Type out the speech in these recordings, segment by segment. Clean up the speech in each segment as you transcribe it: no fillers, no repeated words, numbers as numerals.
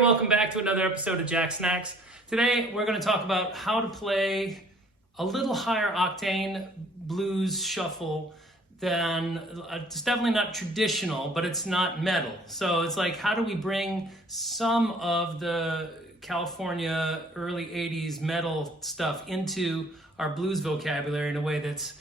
Welcome back to another episode of Jacksnax. Today we're going to talk about how to play a little higher octane blues shuffle than, it's definitely not traditional, but it's not metal. So it's like, how do we bring some of the California early 80s metal stuff into our blues vocabulary in a way that's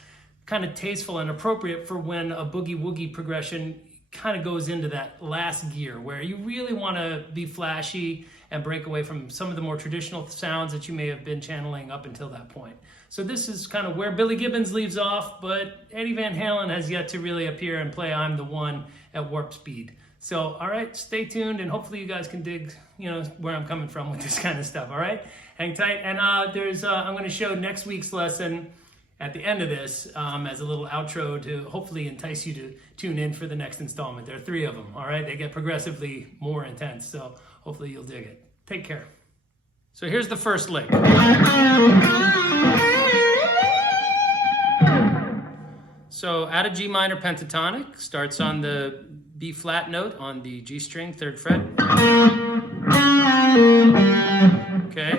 kind of tasteful and appropriate for when a boogie woogie progression kind of goes into that last gear where you really want to be flashy and break away from some of the more traditional sounds that you may have been channeling up until that point. So this is kind of where Billy Gibbons leaves off, but Eddie Van Halen has yet to really appear and play I'm the One at warp speed. So, all right, stay tuned, and hopefully you guys can dig, where I'm coming from with this kind of stuff, all right? Hang tight, and I'm going to show next week's lesson at the end of this as a little outro to hopefully entice you to tune in for the next installment. There are 3 of them, all right? They get progressively more intense, so hopefully you'll dig it. Take care. So here's the first lick. So add a G minor pentatonic, starts on the B flat note on the G string, 3rd fret. Okay.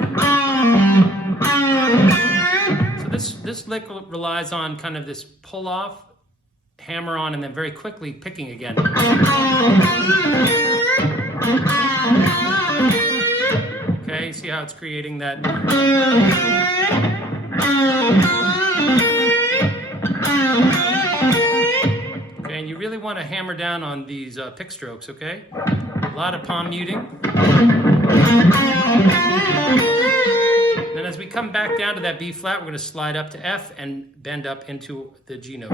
This lick relies on kind of this pull off, hammer on, and then very quickly picking again. Okay, see how it's creating that? Okay, and you really want to hammer down on these pick strokes, okay? A lot of palm muting. Then as we come back down to that B flat, we're going to slide up to F and bend up into the G note.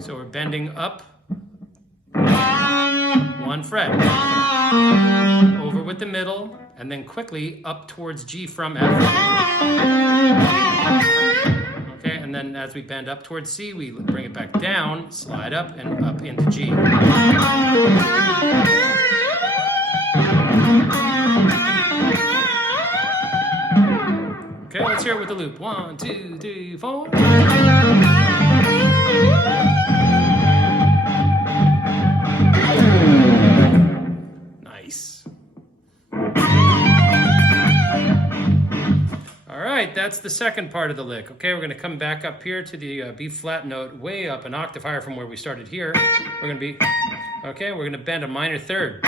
So we're bending up 1 fret, over with the middle, and then quickly up towards G from F. Okay, and then as we bend up towards C, we bring it back down, slide up, and up into G. Okay, let's hear it with the loop. 1, 2, 3, 4. Nice. All right, that's the second part of the lick. Okay, we're going to come back up here to the B flat note, way up an octave higher from where we started here. We're going to bend a minor 3rd.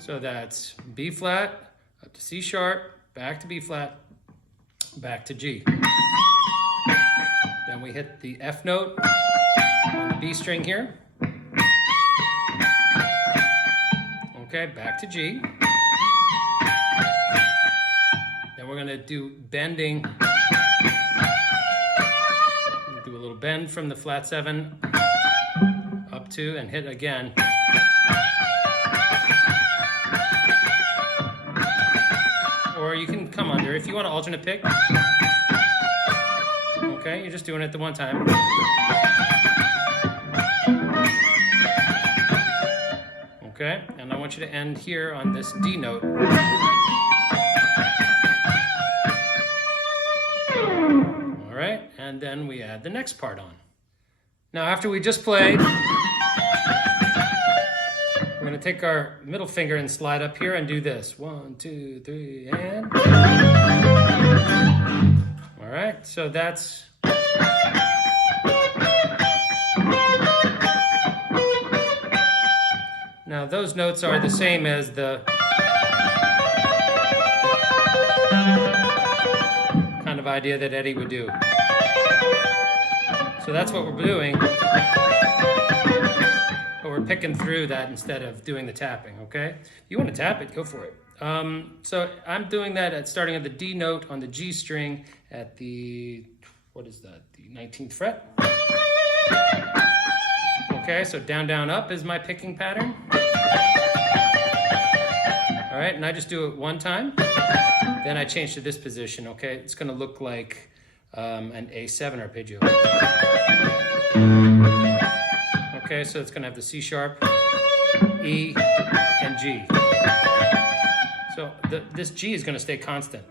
So that's B flat, up to C sharp, back to B flat, back to G. Then we hit the F note on the B string here. Okay, back to G. Then we're going to do bending. Do a little bend from the flat 7 up to and hit again. Or you can come under if you want to alternate pick. Okay, you're just doing it the one time. Okay, and I want you to end here on this D note. All right, and then we add the next part on. Now after we just played, we're going to take our middle finger and slide up here and do this. 1, 2, 3, and... All right, so that's... Now those notes are the same as the kind of idea that Eddie would do. So that's what we're doing. But we're we're picking through that instead of doing the tapping, okay? If you want to tap it, go for it. So I'm doing that starting at the D note on the G string at the, what is that, the 19th fret. Okay, so down, down, up is my picking pattern. All right, and I just do it one time. Then I change to this position, okay? It's gonna look like an A7 arpeggio. Okay, so it's gonna have the C sharp, E, and G. So this G is gonna stay constant.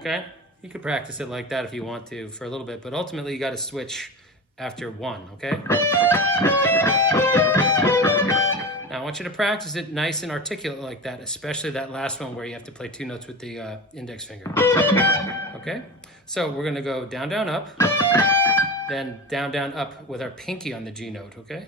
Okay, you could practice it like that if you want to for a little bit, but ultimately you gotta switch after one, okay? Now I want you to practice it nice and articulate like that, especially that last one where you have to play two notes with the index finger. Okay, so we're gonna go down, down, up, then down, down, up with our pinky on the G note, okay?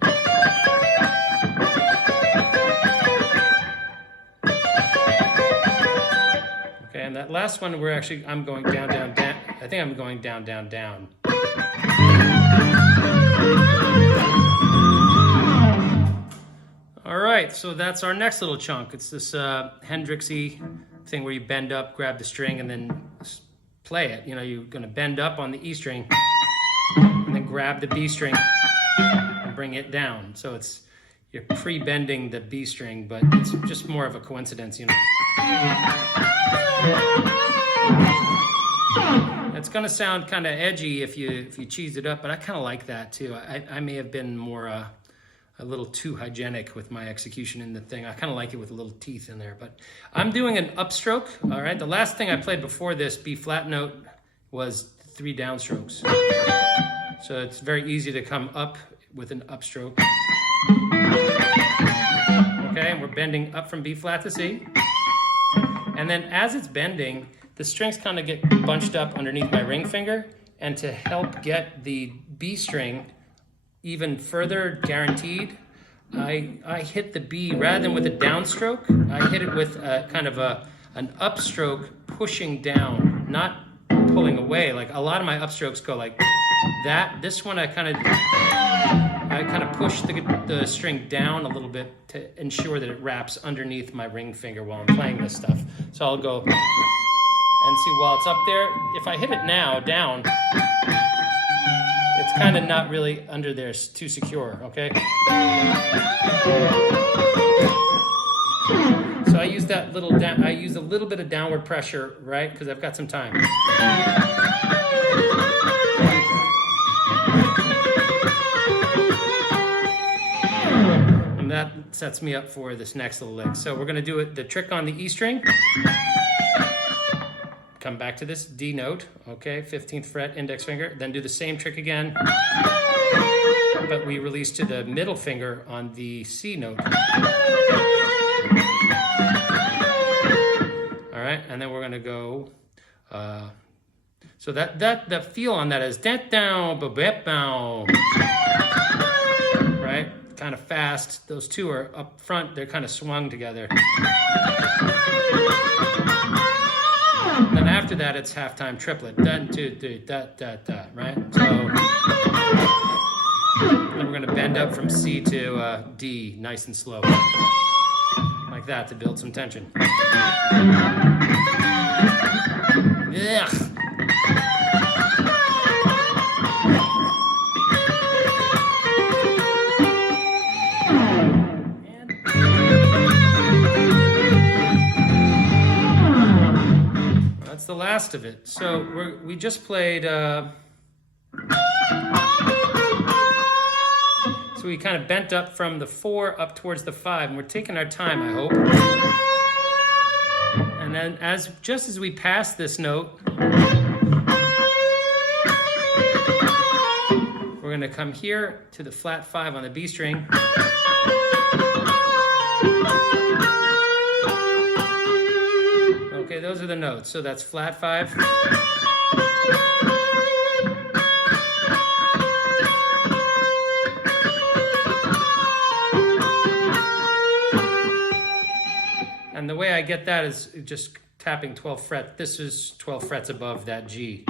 Okay, and that last one I'm going down, down, down. I think I'm going down, down, down. All right, so that's our next little chunk. It's this Hendrix-y thing where you bend up, grab the string, and then play it. You know, you're gonna bend up on the E string, and then grab the B string and bring it down. So you're pre-bending the B string, but it's just more of a coincidence, you know. It's gonna sound kind of edgy if you cheese it up, but I kind of like that too. I may have been more a little too hygienic with my execution in the thing. I kind of like it with a little teeth in there, but I'm doing an upstroke. All right, the last thing I played before this B flat note was 3 downstrokes. So it's very easy to come up with an upstroke. Okay, and we're bending up from B flat to C. And then as it's bending, the strings kind of get bunched up underneath my ring finger, and to help get the B string even further guaranteed, I hit the B rather than with a downstroke. I hit it with kind of an upstroke pushing down, not pulling away. Like a lot of my upstrokes go like that. This one I kind of push the string down a little bit to ensure that it wraps underneath my ring finger while I'm playing this stuff. So I'll go and see while it's up there. If I hit it now down, it's kind of not really under there, it's too secure, okay? So I use that little I use a little bit of downward pressure, right? Because I've got some time. And that sets me up for this next little lick. So we're gonna do the trick on the E string. Come back to this D note, okay, 15th fret, index finger, then do the same trick again, but we release to the middle finger on the C note. All right, and then we're gonna go, so that feel on that is down, right? Kind of fast. Those two are up front, they're kind of swung together. Then after that, it's halftime triplet. Dun, two, three, da, da, da, right? So then we're gonna bend up from C to D, nice and slow. Like that to build some tension. Yeah. That's the last of it. So we just played, so we kind of bent up from the 4 up towards the 5, and we're taking our time, I hope. And then just as we pass this note, we're gonna come here to the flat 5 on the B string. Okay, those are the notes. So that's flat 5. And the way I get that is just tapping 12th fret. This is 12 frets above that G.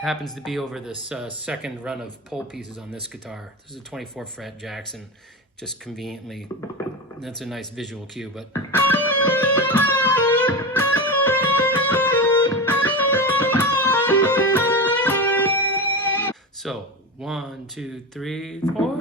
Happens to be over this second run of pole pieces on this guitar. This is a 24 fret Jackson, just conveniently. That's a nice visual cue, but. So 1, 2, 3, 4.